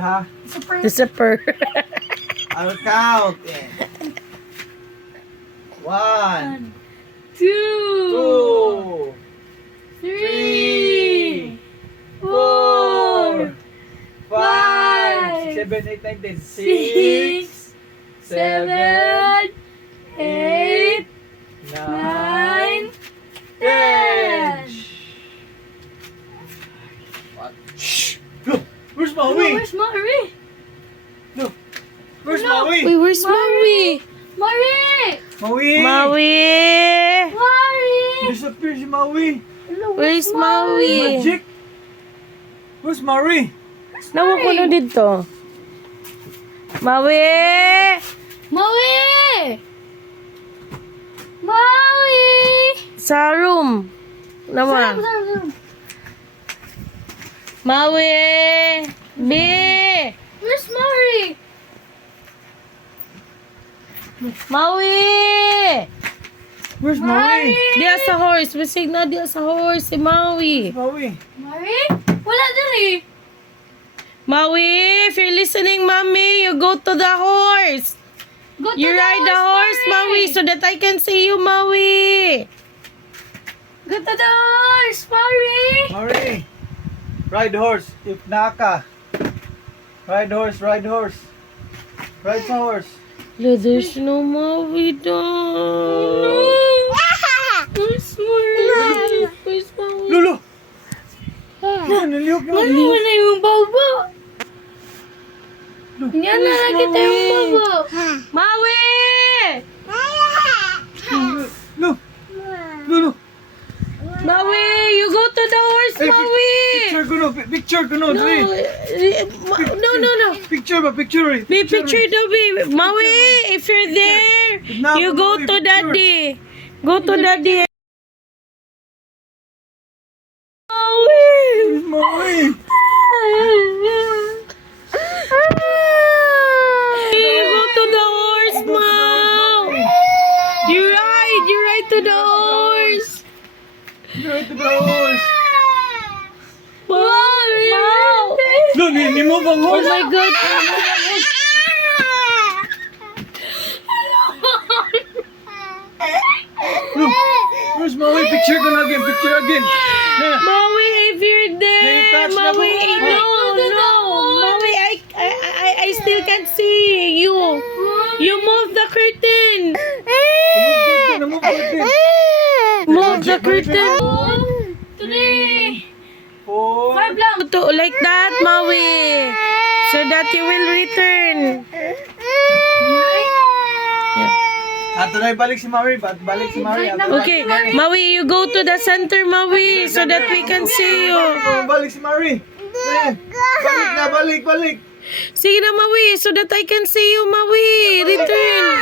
ha? Disappear. I'll count. 1, 2, 2, 3, 4, 5, 5, 7, 8, 9, 10. 6, 7, 7, 8, 9, 9, 10. 10. Shh! Look! Where's Oh, Maui? where's Mari? Look! Where's No. Maui? Uy, where's Maui? Mari! Maui! Maui! Mari! Disappear si Maui! Hello, Where's Maui? Magic! Where's Maui? Nawa ko na dito. Maui! Maui! Maui! Sa room. Nawa. Maui! B! Where's Mari? Maui! Where's Maui? Diya sa horse. Basig na diya sa horse. Si Maui. Maui! Mari? Wala diri. Maui, if you're listening, Mommy, you go to the horse. Go to You ride the horse, Maui, so that I can see you, Maui. Go to the horse, Mari! Maui! Ride horse! If naka! Ride horse! Ride horse! Ride sa horse! Lo, there's no Maui doon. Where's Mari? Where's Maui? Lulu! Naliyok na! Ano na yung baba? Yan na nakita yung baba. Maui! Lulu! Lulu! Maui, you go to the horse, Maui. Picture ko no! Picture ko no! No, no. Picture ba? Picture! Be picture daw, be. Maui, if you're there, you go to daddy. Go to daddy. Maui! Maui! You go to the horse, Mau. You ride to the horse. Ride to the horse! Mau. Look, ni mo bang Oh horse? my God. Look! Where's Maui? Picture ko na again! Picture again! Yeah. Maui, if you're there, Nai-touch na Maui, po. no. Maui, I still can't see you. You move the curtain. Move good! Move the curtain. 3, 4, 5 lang. To like that, Maui, so that you will return. Ato na ibalik si Maui. Balik si Maui. Okay, Maui, you go to the center, Maui, so that we can see you. Balik si Maui. Balik na, balik. Sige na, Maui, so that I can see you, Maui. Return.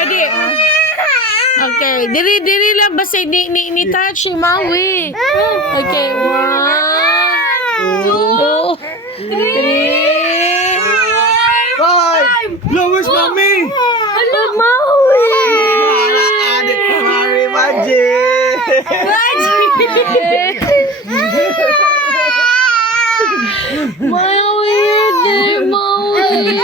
Adi. Okay, diri lang basta ni touch si Maui. Okay, 1, 2, 3. 5! Look, where's Mommy? Hello, Maui. Adik ko, Maui, magic! Maui, you're there, Maui.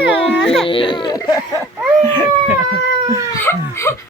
Maui.